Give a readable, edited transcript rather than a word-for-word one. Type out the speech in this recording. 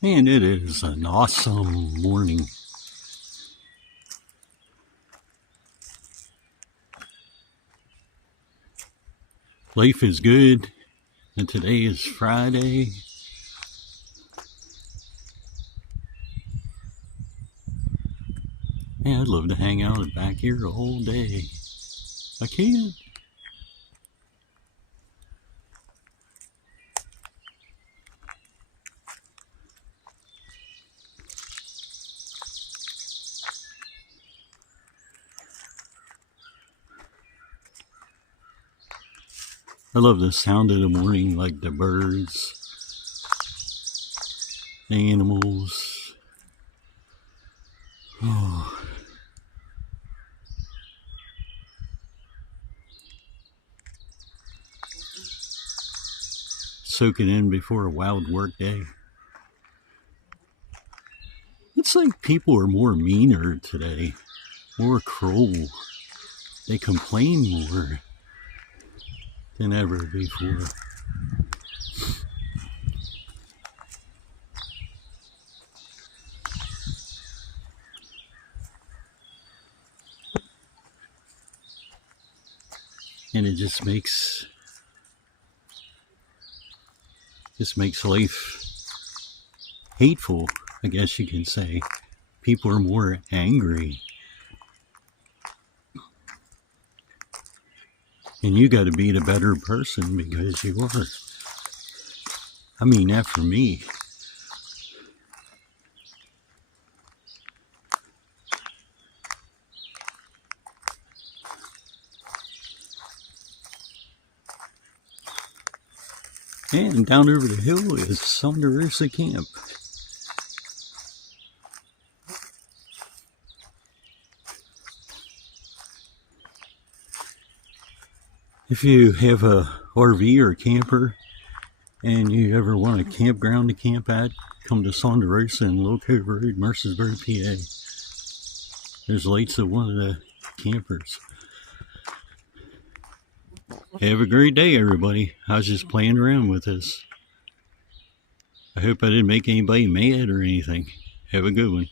And it is an awesome morning. Life is good, and today is Friday. Man, I'd love to hang out back here the whole day. I can't. I love the sound of the morning, like the birds, the animals. Oh. Soak it in before a wild work day. It's like people are more meaner today, more cruel. They complain more than ever before. And it just makes life hateful, I guess you can say. People are more angry. And you got to be the better person because you are. I mean that for me. And down over the hill is Sonderosa Camp. If you have a RV or a camper and you ever want a campground to camp at, come to Sonderosa in Low Cove Road, Mercersburg, PA. There's lights of one of the campers. Have a great day, everybody. I was just playing around with this. I hope I didn't make anybody mad or anything. Have a good one.